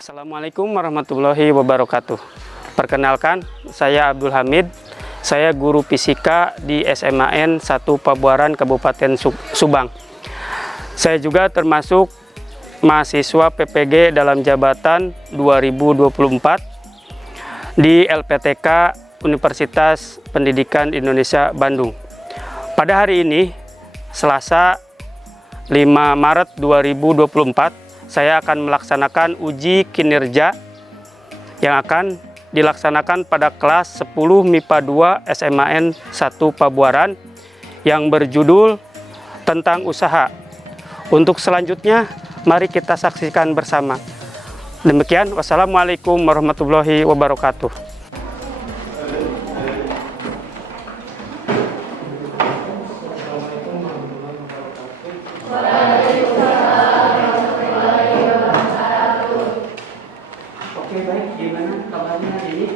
Assalamualaikum warahmatullahi wabarakatuh. Perkenalkan, saya Abdul Hamid. Saya guru fisika di SMAN 1 Pabuaran, Kabupaten Subang. Saya juga termasuk mahasiswa PPG dalam jabatan 2024 di LPTK Universitas Pendidikan Indonesia Bandung. Pada hari ini, Selasa 5 Maret 2024, saya akan melaksanakan uji kinerja yang akan dilaksanakan pada kelas 10 MIPA 2 SMAN 1 Pabuaran yang berjudul tentang usaha. Untuk selanjutnya, mari kita saksikan bersama. Demikian, wassalamualaikum warahmatullahi wabarakatuh. Oke, baik, gimana kabarnya hari ini?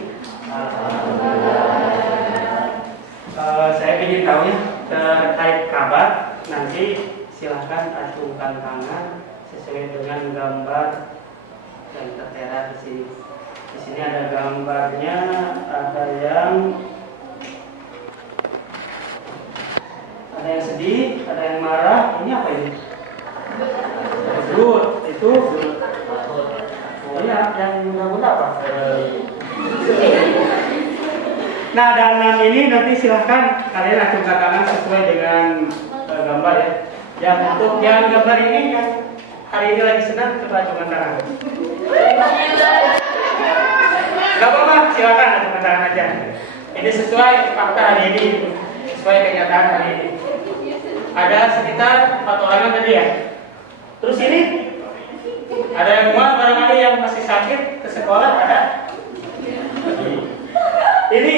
Saya ingin tahu ya terkait kabar. Nanti silahkan acungkan tangan sesuai dengan gambar yang tertera di sini. Di sini ada gambarnya, ada yang sedih, ada yang marah. Ini apa ini? Good, itu. Oh ya, yang muda-muda apa? Nah, dan ini nanti silahkan kalian acungkan tangan sesuai dengan gambar ya. Ya, untuk yang gambar ini yang hari ini lagi senang, coba acungkan tangan. Gak apa-apa, silahkan acungkan tangan aja. Ini sesuai fakta hari ini, sesuai kenyataan hari ini. Ada sekitar 4 orang tadi ya. Terus ini ada yang mual, barangkali yang masih sakit ke sekolah ada. Ini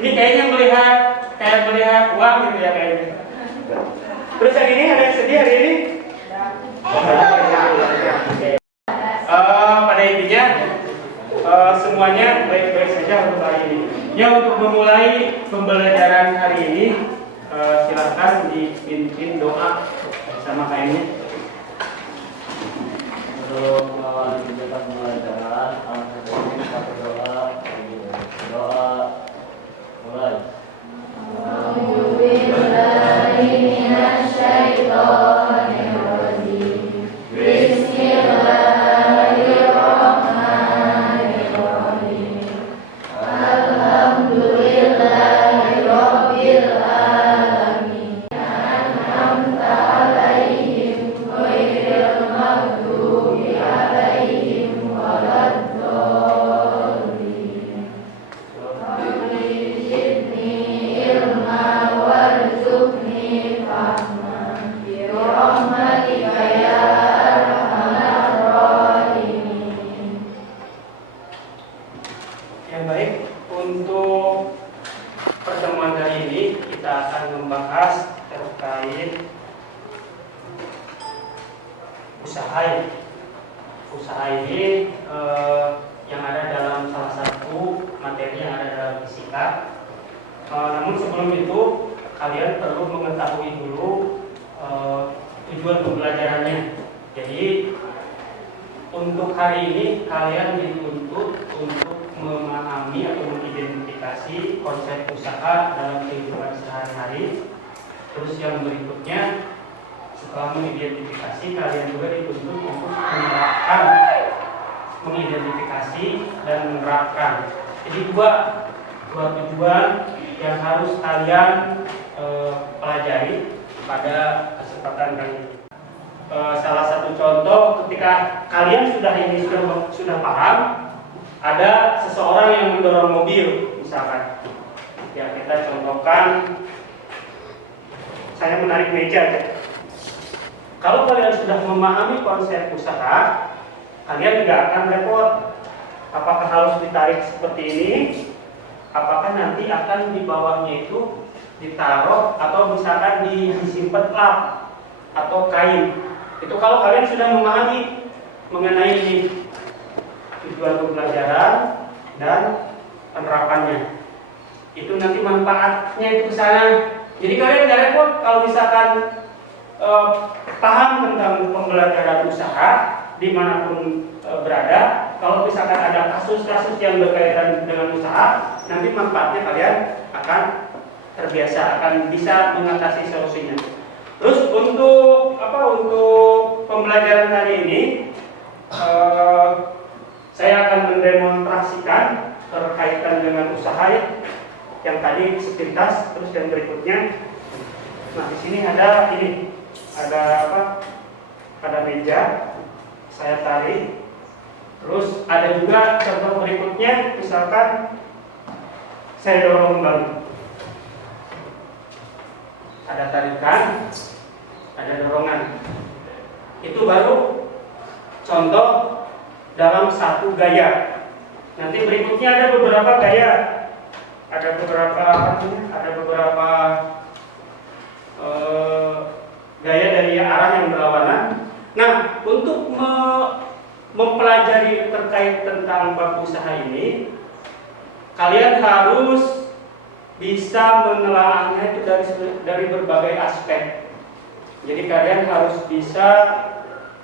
kayaknya melihat uang gitu ya kayaknya. Terus yang ini ada yang sedih hari ini. Pada intinya semuanya baik-baik saja untuk hari ini. Ya, untuk memulai pembelajaran hari ini, silakan dipimpin doa sama kainnya. Untuk mengawali kegiatan pembelajaran, satu doa mulai. Yang baik, untuk pertemuan hari ini kita akan membahas terkait usaha. Usaha ini yang ada dalam salah satu materi yang ada dalam fisika. Namun sebelum itu kalian perlu mengetahui dulu tujuan pembelajarannya. Jadi untuk hari ini kalian dituntut untuk memahami atau mengidentifikasi konsep usaha dalam kehidupan sehari-hari. Terus yang berikutnya, setelah mengidentifikasi, kalian juga dituntut untuk menerapkan, mengidentifikasi dan menerapkan. Jadi dua tujuan yang harus kalian pelajari pada kesempatan kali ini. Salah satu contoh, ketika kalian sudah paham, ada seseorang yang mendorong mobil, misalkan. Ya, kita contohkan, saya menarik meja. Kalau kalian sudah memahami konsep usaha, kalian tidak akan repot. Apakah harus ditarik seperti ini? Apakah nanti akan di bawahnya itu ditaruh atau misalkan disimpan lap atau kain? Itu kalau kalian sudah memahami mengenai ini, tujuan pembelajaran dan penerapannya. Itu nanti manfaatnya itu ke sana. Jadi kalian nggak repot kalau misalkan paham tentang pembelajaran usaha dimanapun berada. Kalau misalkan ada kasus-kasus yang berkaitan dengan usaha, nanti manfaatnya kalian akan terbiasa, akan bisa mengatasi solusinya. Terus untuk pembelajaran kali ini, saya akan mendemonstrasikan berkaitan dengan usaha ya. Yang tadi sepintas, terus yang berikutnya. Nah di sini ada ada meja, saya tarik. Terus ada juga contoh berikutnya, misalkan saya dorong kembali. Ada tarikan, ada dorongan. Itu baru contoh dalam satu gaya. Nanti berikutnya ada beberapa gaya, ada beberapa gaya dari arah yang berlawanan. Nah, untuk mempelajari terkait tentang bab usaha ini, kalian harus bisa menelaahnya itu dari berbagai aspek. Jadi kalian harus bisa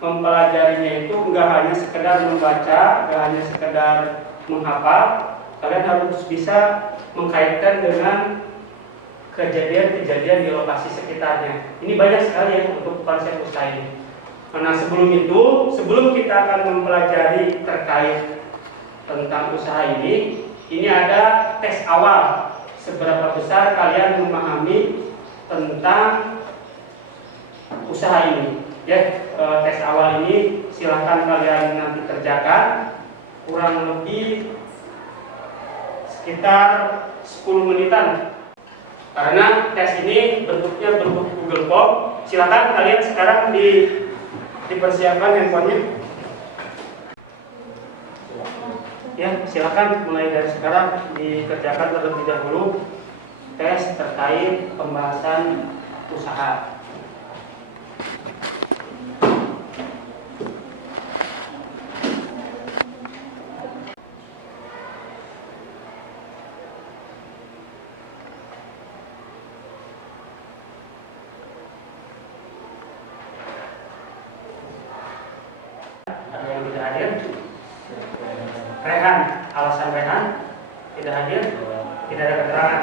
mempelajarinya itu nggak hanya sekedar membaca, nggak hanya sekedar menghafal. Kalian harus bisa mengkaitkan dengan kejadian-kejadian di lokasi sekitarnya. Ini banyak sekali ya untuk konsep usaha ini. Nah sebelum kita akan mempelajari terkait tentang usaha ini ada tes awal. Seberapa besar kalian memahami tentang usaha ini? Ya, tes awal ini silahkan kalian nanti kerjakan kurang lebih sekitar 10 menitan. Karena tes ini bentuknya bentuk Google Form. Silahkan kalian sekarang dipersiapkan handphonenya. Ya, silakan mulai dari sekarang dikerjakan terlebih dahulu tes terkait pembahasan usaha. Ada yang tidak hadir? Rehan, alasan Rehan tidak hadir, tidak ada keterangan.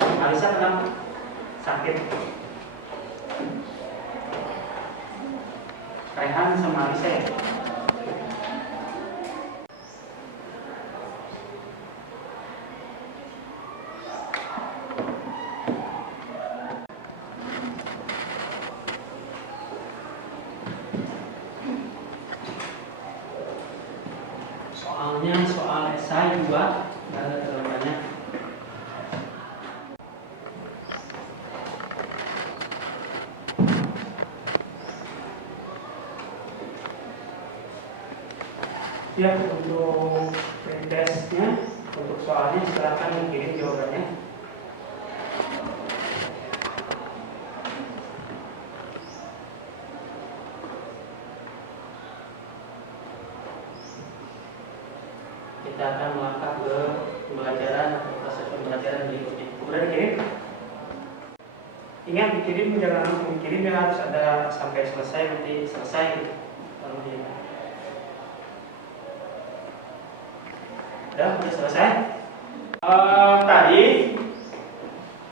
Alisa kenapa? Sakit. Rehan sama Alisa ya? Soalnya soal esai juga nggak ada terlalu banyak. Ya, untuk pretestnya, untuk soalnya silakan kirim jawabannya. Kita akan melangkah ke pembelajaran atau proses pembelajaran berikutnya. Kemudian dikirim. Ingat dikirim jangan langsung dikirim, ya harus ada sampai selesai, nanti selesai lalu dia. Sudah selesai. Tadi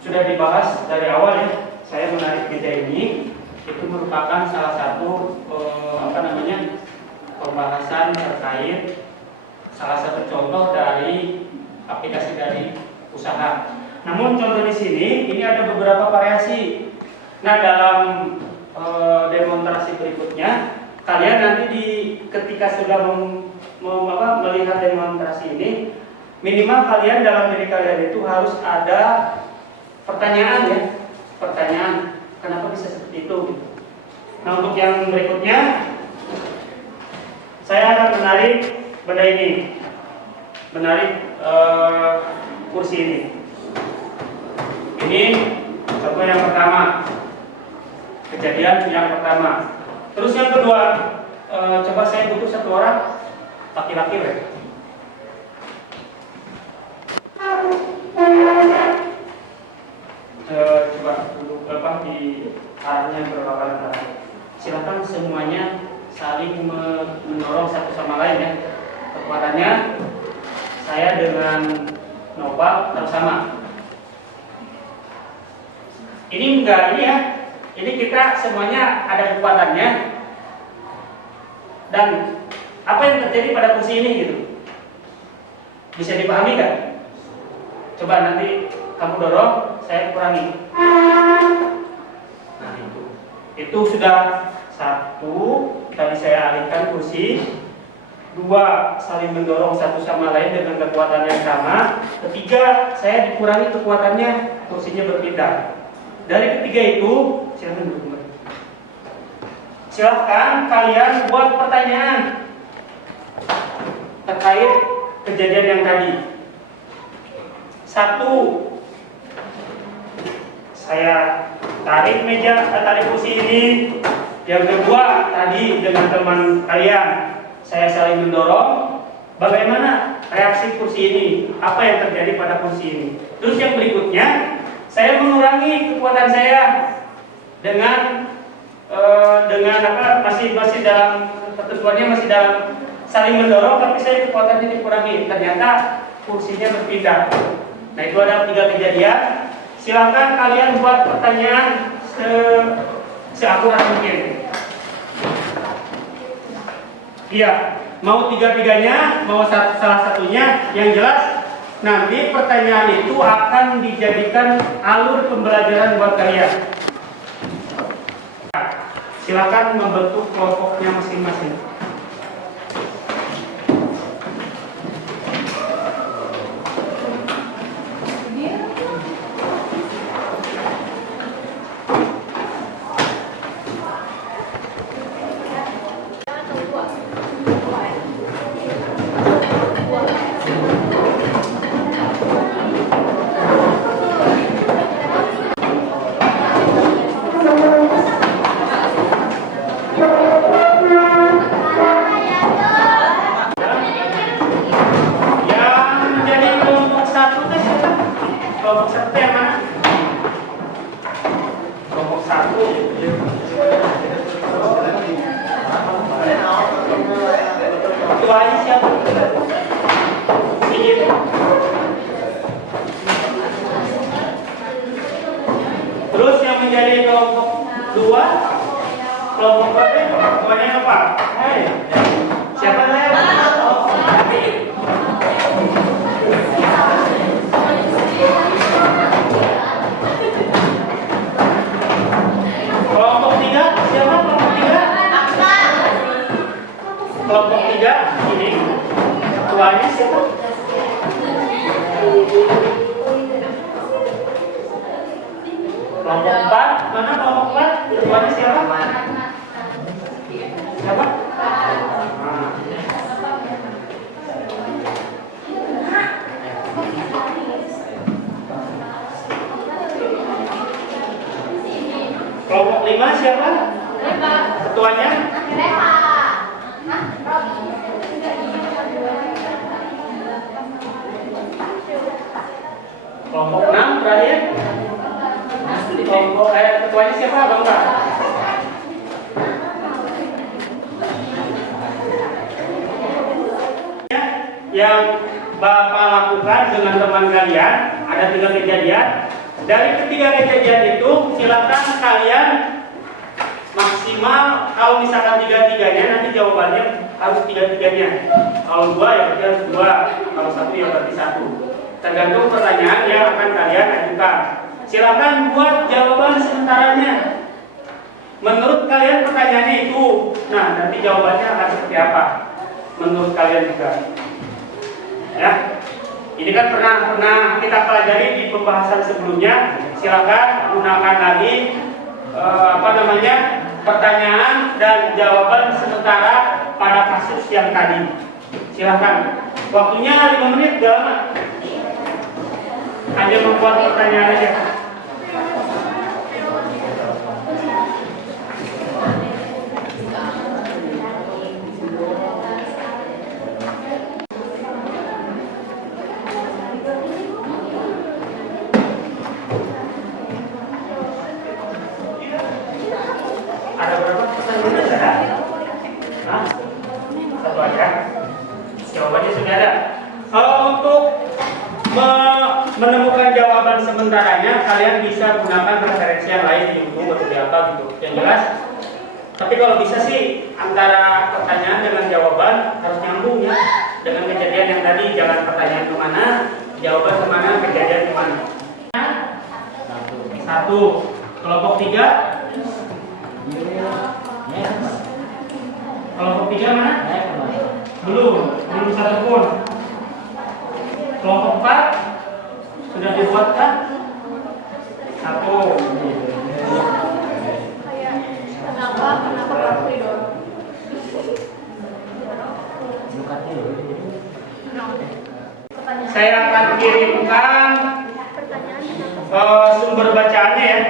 sudah dibahas dari awal ya. Saya menarik meja ini itu merupakan salah satu pembahasan terkait salah satu contoh dari aplikasi dari usaha. Namun contoh di sini ini ada beberapa variasi. Nah dalam demonstrasi berikutnya kalian nanti ketika sudah melihat demonstrasi ini, minimal kalian dalam diri kalian itu harus ada pertanyaan ya, pertanyaan kenapa bisa seperti itu. Nah untuk yang berikutnya saya akan menarik benda ini, menarik kursi ini. Ini contoh yang pertama, kejadian yang pertama. Terus yang kedua, coba saya butuh satu orang laki-laki ya. coba duduk di arahnya berlawanan. Silakan semuanya saling mendorong satu sama lain ya. Kekuatannya saya dengan Nopal harus sama. Ini enggak ini ya. Ini kita semuanya ada kekuatannya. Dan apa yang terjadi pada kursi ini gitu? Bisa dipahami kan? Coba nanti kamu dorong, saya kurangi. Nah itu sudah satu. Tadi saya alihkan kursi. Dua, saling mendorong satu sama lain dengan kekuatan yang sama. Ketiga, saya dikurangi kekuatannya, kursinya berpindah. Dari ketiga itu, silakan duduk kembali. Silahkan kalian buat pertanyaan terkait kejadian yang tadi. Satu, saya tarik kursi ini. Yang kedua, tadi dengan teman kalian, saya saling mendorong. Bagaimana reaksi kursi ini? Apa yang terjadi pada kursi ini? Terus yang berikutnya, saya mengurangi kekuatan saya dengan masih dalam ketentuannya, masih dalam saling mendorong, tapi saya kekuatannya dikurangi. Ternyata kursinya berpindah. Nah itu ada 3 kejadian. Silakan kalian buat pertanyaan seakurat mungkin. Iya, mau 3-3-nya, mau salah satunya, yang jelas nanti pertanyaan itu akan dijadikan alur pembelajaran buat kalian. Silakan membentuk kelompoknya masing-masing. Terus yang menjadi kelompok 2, kelompok berapa? Namanya apa? Siapa saya? Kelompok 3, siapa kelompok 3? Kelompok 3 ini ketuanya siapa? Kelompok 4, mana kelompok 4? Ketuanya siapa? Siapa? Kelompok 5 siapa? Ketuanya? Kelompok 6 terakhir? Kelompok ketuanya siapa? Bang Pak? Yang Bapak lakukan dengan teman kalian ada 3 kejadian. Dari ketiga kejadian itu silakan kalian maksimal, kalau misalkan 3-3-nya nanti jawabannya harus 3-3-nya. Kalau 2 ya berarti harus 2, kalau 1 ya berarti 1. Tergantung pertanyaan yang akan kalian ajukan. Silakan buat jawaban sementaranya. Menurut kalian pertanyaannya itu, nah nanti jawabannya akan seperti apa? Menurut kalian juga. Ya, ini kan pernah kita pelajari di pembahasan sebelumnya. Silakan gunakan lagi pertanyaan dan jawaban sementara pada kasus yang tadi. Silakan. Waktunya 5 menit, gak lama. Hanya membuat pertanyaan aja. pertanyaannya kalian bisa gunakan referensi yang lain di YouTube atau di apa gitu, yang jelas. Tapi kalau bisa sih antara pertanyaan dengan jawaban harus nyambung ya, dengan kejadian yang tadi. Jangan pertanyaan kemana, jawaban kemana, kejadian kemana. Satu. Kelompok 3. Kelompok 3 mana? Belum satu pun. Kelompok 4 sudah dibuat kan? Satu. Kenapa koridor? Saya akan kirimkan sumber bacaannya ya.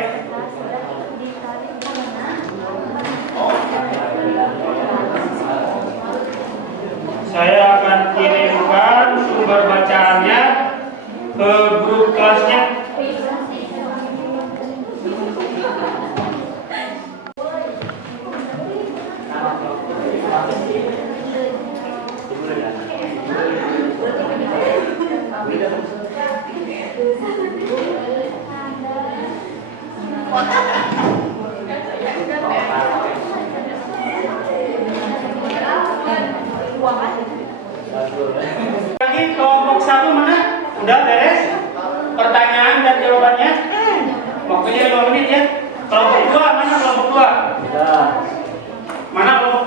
Saya akan kirimkan sumber bacaannya ke grup kelasnya. Lagi kelompok 1 mana? Udah beres? Pertanyaan dan jawabannya? Waktunya 5 menit ya. Kelompok 2 mana kelompok 2? Mana kelompok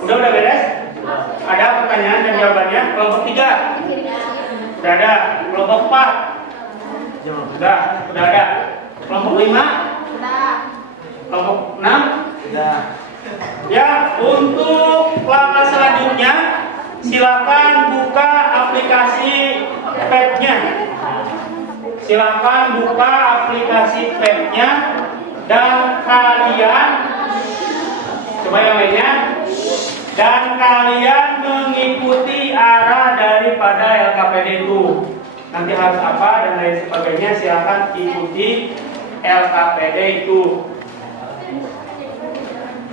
2? Udah beres? Ada pertanyaan dan jawabannya. Kelompok 3? Udah ada. Kelompok 4? Udah ada. Kelompok 5? Kelompok 6? Ya, untuk langkah selanjutnya silakan buka aplikasi PEP-nya. Silakan buka aplikasi PEP-nya dan kalian coba yang lainnya, dan kalian mengikuti arah daripada LKPD itu. Nanti harus apa dan lain sebagainya, silakan ikuti LKPD itu.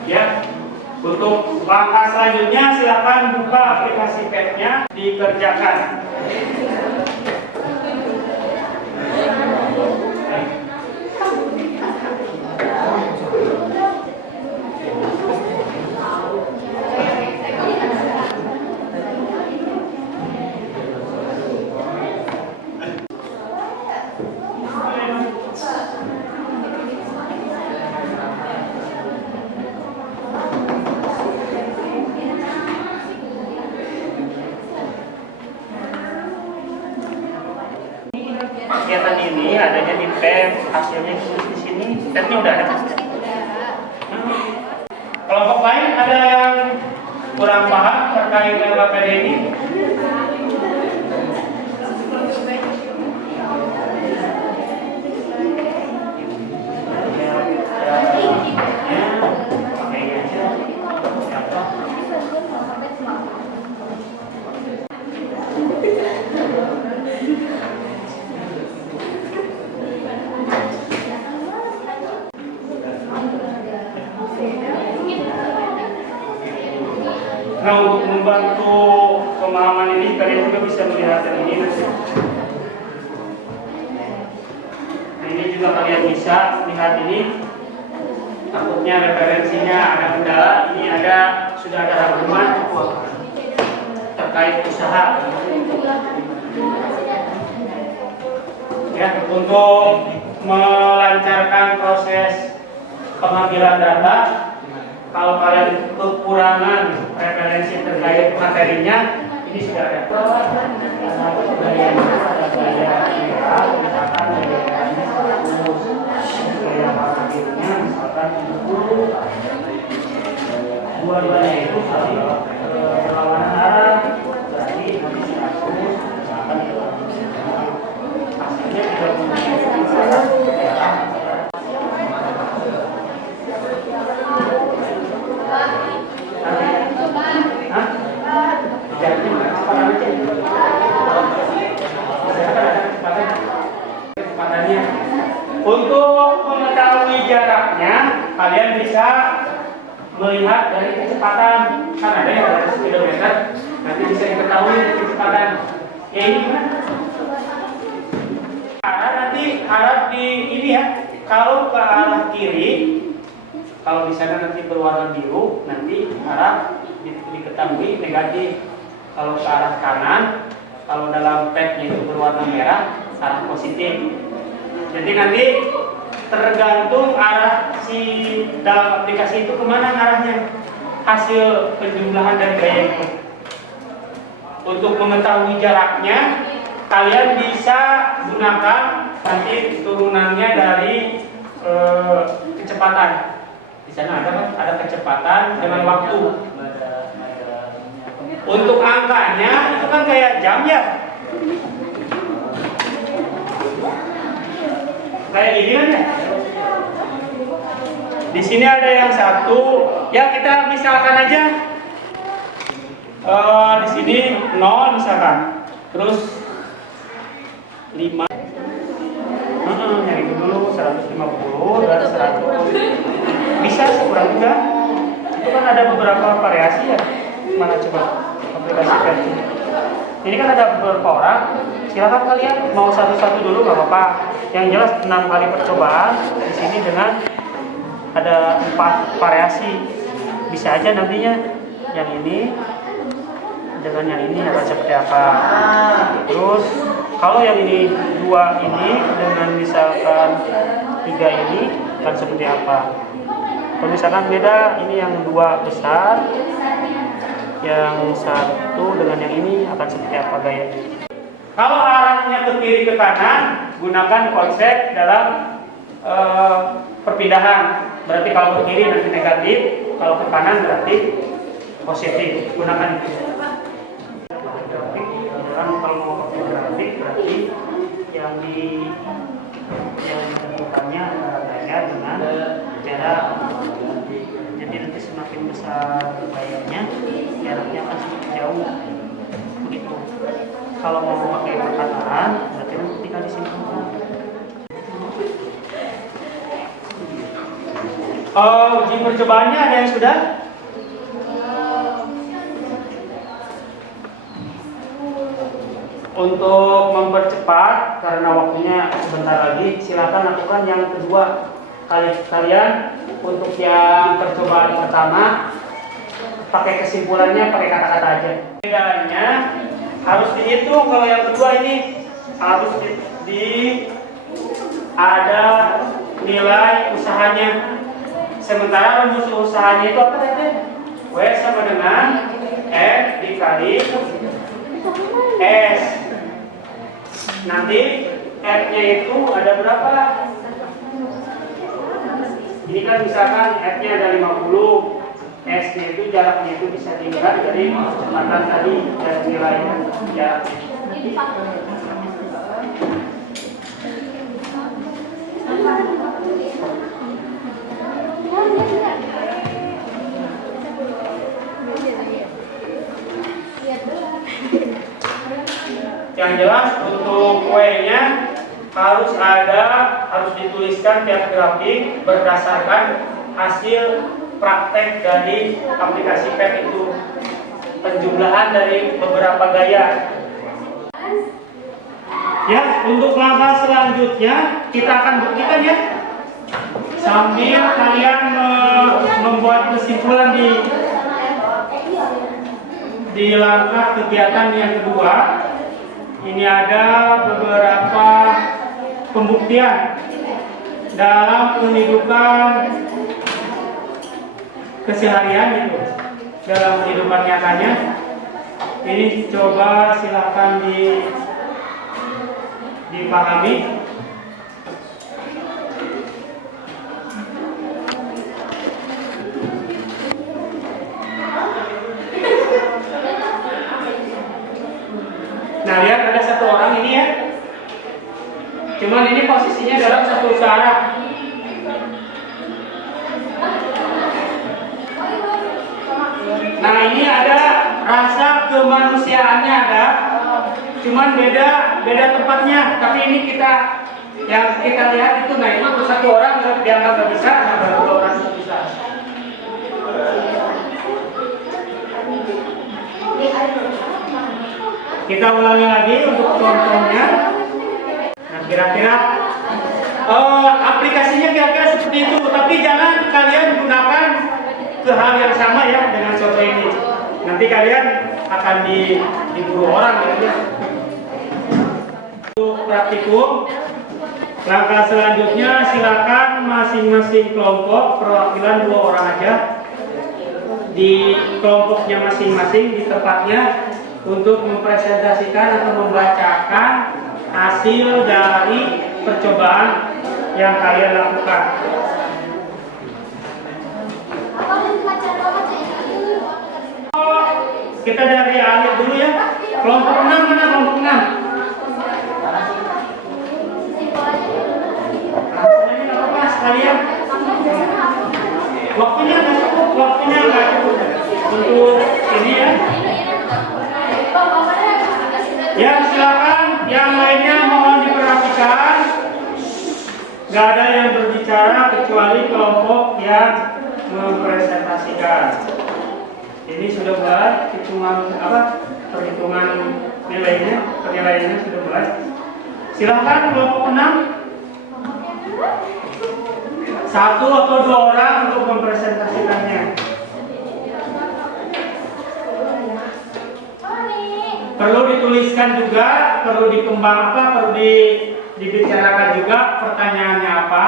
Ya, untuk langkah selanjutnya silakan buka aplikasi PEP-nya, dikerjakan. Kegiatan ini adanya di PEP, hasilnya di sini. PEP-nya udah ada. Kelompok lain ada yang kurang paham terkait LKPD ini? Nah, untuk membantu pemahaman ini, kalian juga bisa melihat yang ini nanti. Nah, ini juga kalian bisa lihat ini. Takutnya referensinya ada kendala. Ini sudah ada rangkuman terkait usaha. Ya, untuk melancarkan proses pengambilan data. Kalau kalian kekurangan referensi terkait materinya, ini sudah ada. Dua-duanya itu saling berlawanan arah, berarti nanti 100, hasilnya tidak Untuk mengetahui jaraknya, kalian bisa melihat dari kecepatan. Kan ada yang 100 km, nanti bisa diketahui kecepatan. Ya ini mana? Arah dan arah di ini ya. Kalau ke arah kiri, kalau di sana nanti berwarna biru, nanti arah diketahui negatif. Kalau ke arah kanan, kalau dalam padnya itu berwarna merah, arah positif. Jadi nanti tergantung arah si dalam aplikasi itu kemana arahnya, hasil penjumlahan dari gaya itu. Untuk mengetahui jaraknya, kalian bisa gunakan nanti turunannya dari kecepatan. Di sana ada kan? Ada kecepatan dengan waktu. Untuk angkanya itu kan kayak jam ya. Kayak gini kan ya. Di sini ada yang satu, ya kita misalkan aja di sini 0 misalkan, terus 5. Nyari dulu 150 dan 100. Bisa sekurang juga. Itu kan ada beberapa variasi ya. Mana coba aplikasi versi. Ini kan ada beberapa orang. Silakan kalian mau satu-satu dulu nggak apa-apa. Yang jelas 6 kali percobaan di sini dengan ada 4 variasi. Bisa aja nantinya yang ini dengan yang ini akan seperti apa. Terus kalau yang ini 2 ini dengan misalkan 3 ini akan seperti apa. Kalau misalkan beda, ini yang 2 besar, yang 1 dengan yang ini akan seperti apa gayanya. Kalau arahnya ke kiri ke kanan, gunakan konsep dalam perpindahan. Berarti kalau ke kiri nanti negatif, kalau ke kanan berarti positif. Gunakan itu. Kalau mau pakai grafik berarti yang ditentukannya adalah dengan jarak. Jadi nanti semakin besar gayanya, jaraknya akan semakin jauh. Begitu. Kalau mau pakai perkataan, berarti nanti tinggal disimpulkan. Uji percobaannya ada yang sudah? Untuk mempercepat karena waktunya sebentar lagi, silakan lakukan yang kedua. Kalian untuk yang percobaan pertama pakai kesimpulannya pakai kata-kata aja. Bedanya harus dihitung. Kalau yang kedua ini harus ada nilai usahanya. Sementara rumus usahanya itu apa tadi? W sama dengan F dikali S. Nanti F-nya itu ada berapa? Ini kan misalkan F-nya ada 50, S-nya itu jaraknya itu bisa dilihat dari kecepatan tadi dan nilai jaraknya. Yang jelas untuk W-nya harus dituliskan tiap grafik berdasarkan hasil praktek dari aplikasi PET itu, penjumlahan dari beberapa gaya. Ya, untuk langkah selanjutnya kita akan buktikan ya, sambil kalian membuat kesimpulan di langkah kegiatan yang kedua. Ini ada beberapa pembuktian dalam kehidupan keseharian itu, dalam kehidupan nyatanya. Ini coba silakan dipahami. Nah, lihat ada satu orang ini ya. Cuman ini posisinya dalam satu usaha. Nah, ini ada rasa kemanusiaannya ada. Cuman beda tempatnya. Tapi ini yang kita lihat itu, nah itu satu orang dianggap nggak bisa, nah dua orang bisa. Kita ulangi lagi untuk contohnya. Nah, kira-kira Aplikasinya kira-kira seperti itu, tapi jangan kalian gunakan ke hal yang sama ya dengan contoh ini. Nanti kalian akan diburu orang gitu ya. Untuk praktikum, langkah selanjutnya silakan masing-masing kelompok perwakilan 2 orang aja di kelompoknya masing-masing di tempatnya untuk mempresentasikan atau membacakan hasil dari percobaan yang kalian lakukan. Kita dari Alif dulu ya. Kelompok 6 mana kelompok 6? Rasanya nggak apa-apa sekalian. Waktunya nggak cukup untuk ini ya. Ya silakan, yang lainnya mohon diperhatikan. Nggak ada yang berbicara kecuali kelompok yang mempresentasikan. Ini sudah mulai perhitungan penilaiannya sudah mulai. Silakan kelompok 6. 1 atau 2 orang untuk mempresentasikannya. Perlu dituliskan juga, perlu dibicarakan juga pertanyaannya apa,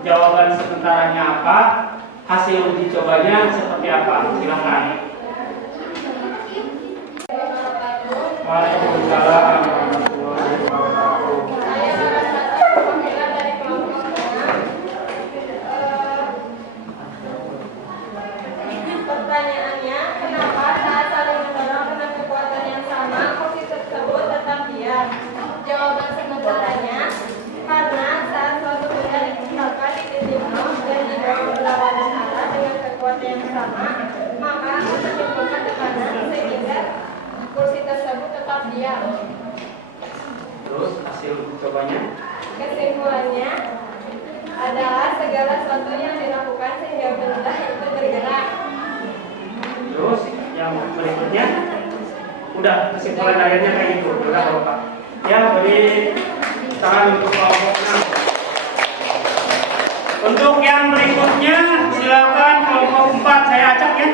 jawaban sementaranya apa, hasil uji cobanya seperti apa. Silakan. Waalaikumsalam warahmatullahi wabarakatuh. Pertanyaannya, kenapa saat saling mendorong dengan kekuatan yang sama, kursi tersebut tetap diam? Jawaban sementaranya, karena saat suatu benda dipusatkan di titik nol dan didorong berlawanan arah dengan kekuatan yang sama, maka akan menimbulkan tekanan sehingga kursi tersebut tetap diam. Terus hasil cobanya? Kesimpulannya adalah segala sesuatu yang dilakukan sehingga benda itu bergerak. Terus yang berikutnya, udah kesimpulan akhirnya kayak gitu, udah Pak. Ya, beri tangan untuk kelompok 6. Untuk yang berikutnya, silakan kelompok 4 saya acak ya.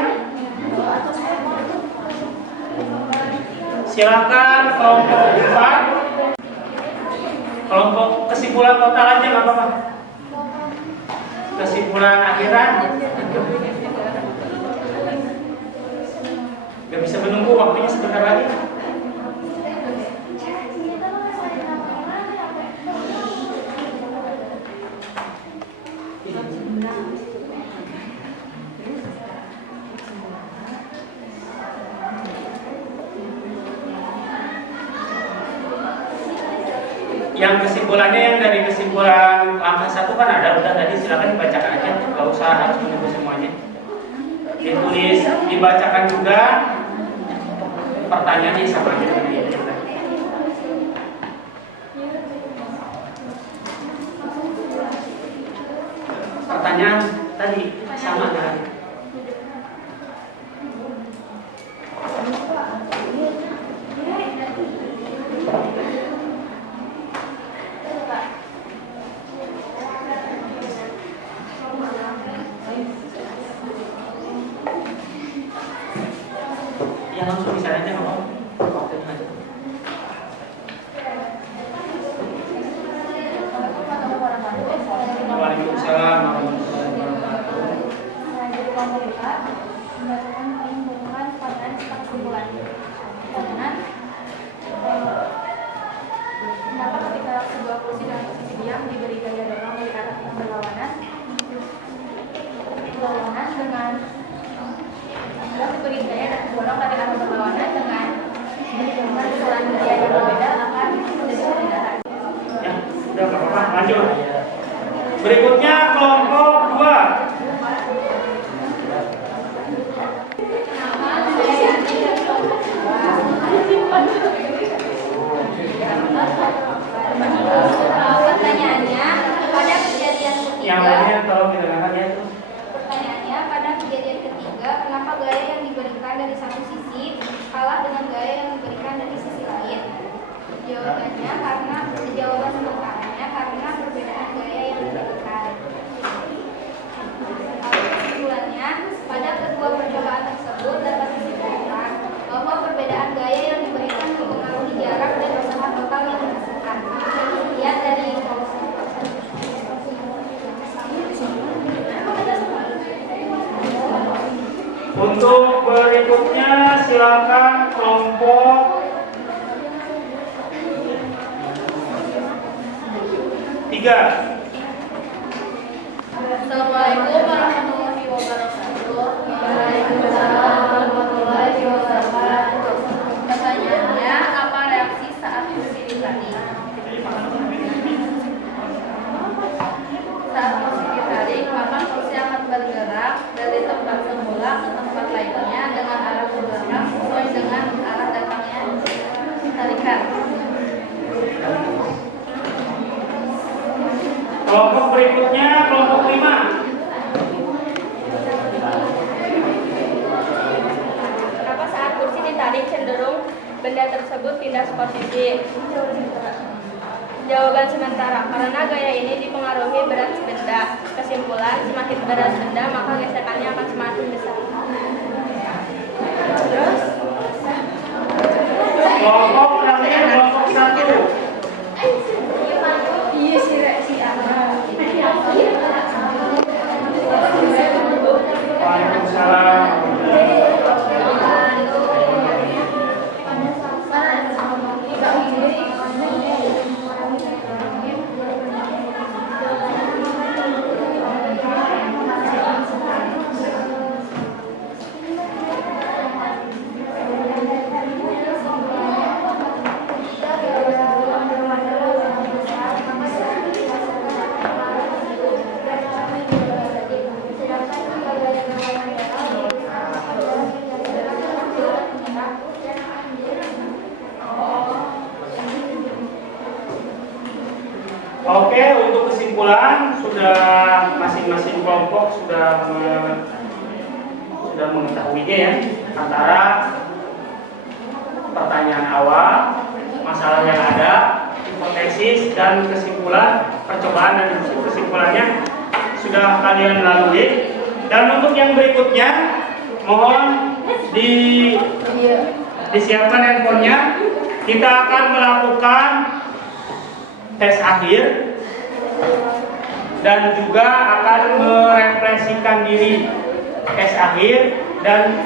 Silakan kelompok 4. Kelompok kesimpulan total aja nggak apa-apa. Kesimpulan akhiran. Gak bisa menunggu, waktunya sebentar lagi. Yang kesimpulannya yang dari kesimpulan langkah 1 kan ada, udah tadi silakan dibacakan aja, nggak usah harus menunggu semuanya. Ditulis, dibacakan juga pertanyaannya sama aja dengan ini. Pertanyaan tadi sama kan? Ya langsung bisa aja ngomong waktunya aja. Waalaikumsalam warahmatullahi wabarakatuh. Jadi kelompok kita mendapatkan perlindungan pada kesimpulan. Karena kenapa ketika sebuah kursi dalam posisi diam diberi gaya dorong dari arah yang berlawanan dengan diberi gaya dan dorong dari arah berlawanan dengan kesalahan gaya yang berbeda akan menjadi perbedaan. Ya, udah nggak apa-apa, lanjut. Berikutnya kelompok 2. Pertanyaannya, pada kejadian Yang ketiga, lainnya tolong didengarkan ya. pertanyaannya pada kejadian ketiga, kenapa gaya yang diberikan dari satu sisi kalah dengan gaya yang diberikan dari sisi lain? Jawaban sementaranya karena perbedaan gaya Untuk berikutnya silakan kelompok tiga. Assalamualaikum warahmatullahi wabarakatuh. Waalaikumsalam warahmatullahi wabarakatuh. Pertanyaannya, apa reaksi saat kursi ditarik? Saat kursi ditarik, maka kursi akan bergerak dari tempat semula ke tempat lainnya dengan arah ke belakang sesuai dengan arah datangnya tarikan. Kelompok berikutnya kelompok 5. Kenapa saat kursi ditarik cenderung benda tersebut pindah posisi? Jawaban sementara, karena gaya ini dipengaruhi berat benda. Kesimpulan, semakin berat benda maka gesekannya akan semakin besar. Terus Kelompok terakhir kelompok 1. Iya sih reaksi Waalaikumsalam. Oke, untuk kesimpulan sudah masing-masing kelompok sudah mengetahuinya ya, antara pertanyaan awal, masalah yang ada, hipotesis dan kesimpulan, percobaan dan kesimpulannya sudah kalian lalui. Dan untuk yang berikutnya mohon disiapkan handphonenya. Kita akan melakukan tes akhir dan juga akan merefleksikan diri. Tes akhir dan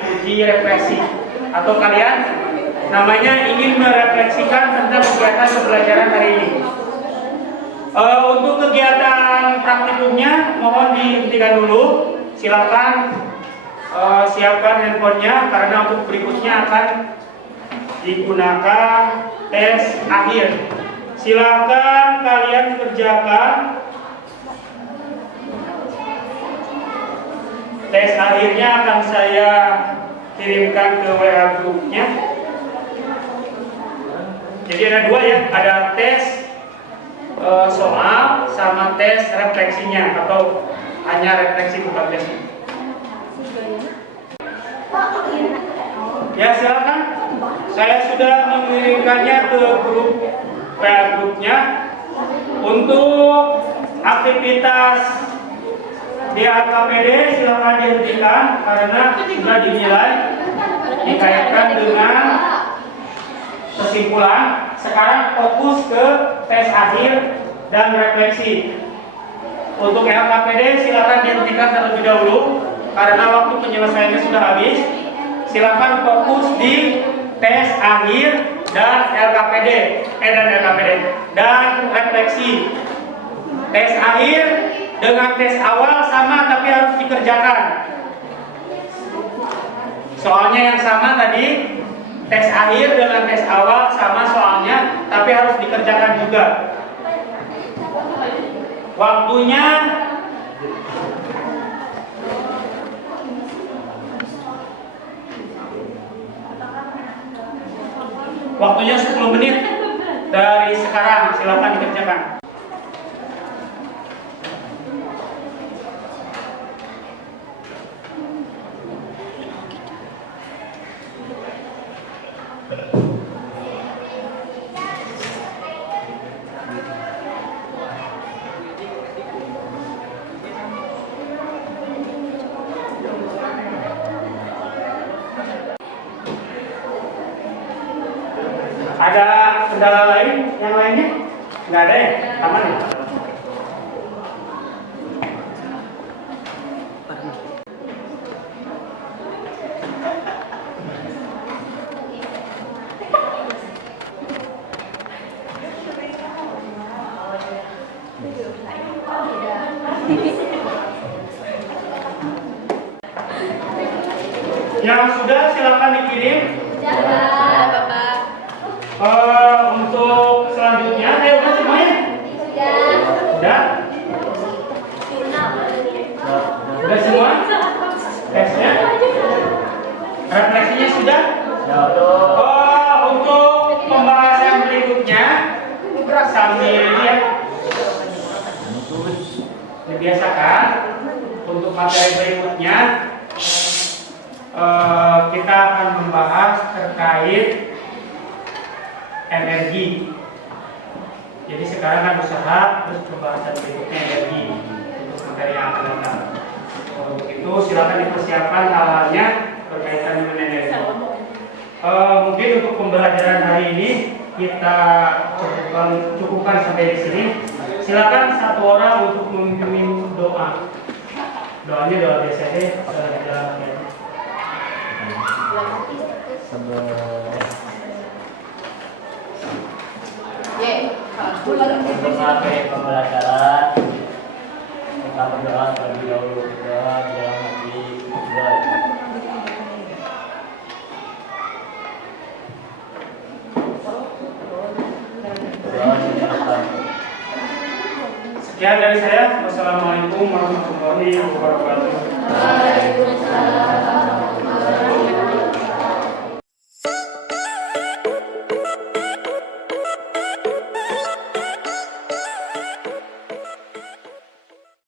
uji refleksi, atau kalian namanya ingin merefleksikan tentang kegiatan pembelajaran hari ini. Untuk kegiatan praktikumnya mohon dihentikan dulu. Silakan siapkan handphonenya karena untuk berikutnya akan digunakan tes akhir. Silakan kalian kerjakan. Tes akhirnya akan saya kirimkan ke WA grupnya. Jadi ada dua ya, ada tes soal sama tes refleksinya, atau hanya refleksi bukan tes. Ya silakan. Saya sudah mengirimkannya ke grup WA grupnya. Untuk aktivitas di LKPD silakan dihentikan karena sudah dinilai dikaitkan dengan kesimpulan. Sekarang fokus ke tes akhir dan refleksi. Untuk LKPD silakan dihentikan terlebih dahulu karena waktu penyelesaiannya sudah habis. Silakan fokus di tes akhir dan LKPD dan refleksi. Tes akhir dengan tes awal sama tapi harus dikerjakan. Soalnya yang sama tadi, tes akhir dengan tes awal sama soalnya tapi harus dikerjakan juga. Waktunya 10 menit dari sekarang, silakan dikerjakan. Ada kendala lain? Yang lainnya? Nggak ada ya? Aman ya? Yang sudah silakan dikirim. Sudah, Bapak. Untuk selanjutnya, udah semuanya? Sudah. Sudah? Udah semua? Tesnya? Refleksinya sudah? Untuk pembahasan berikutnya, sambil lihat, dibiasakan untuk materi berikutnya kita akan membahas terkait energi. Jadi sekarang kan usaha, terus pembahasan berikutnya energi untuk materi yang akan datang. Untuk itu silakan dipersiapkan hal-halnya berkaitan dengan energi. Mungkin untuk pembelajaran hari ini kita cukupkan sampai di sini. Silakan satu orang untuk memimpin doa. Doanya doa biasa deh. Untuk materi pembelajaran kita berdoa terlebih dahulu kita di dalam hati kita. Sekian dari saya. Wassalamualaikum warahmatullahi wabarakatuh. Waalaikumsalam.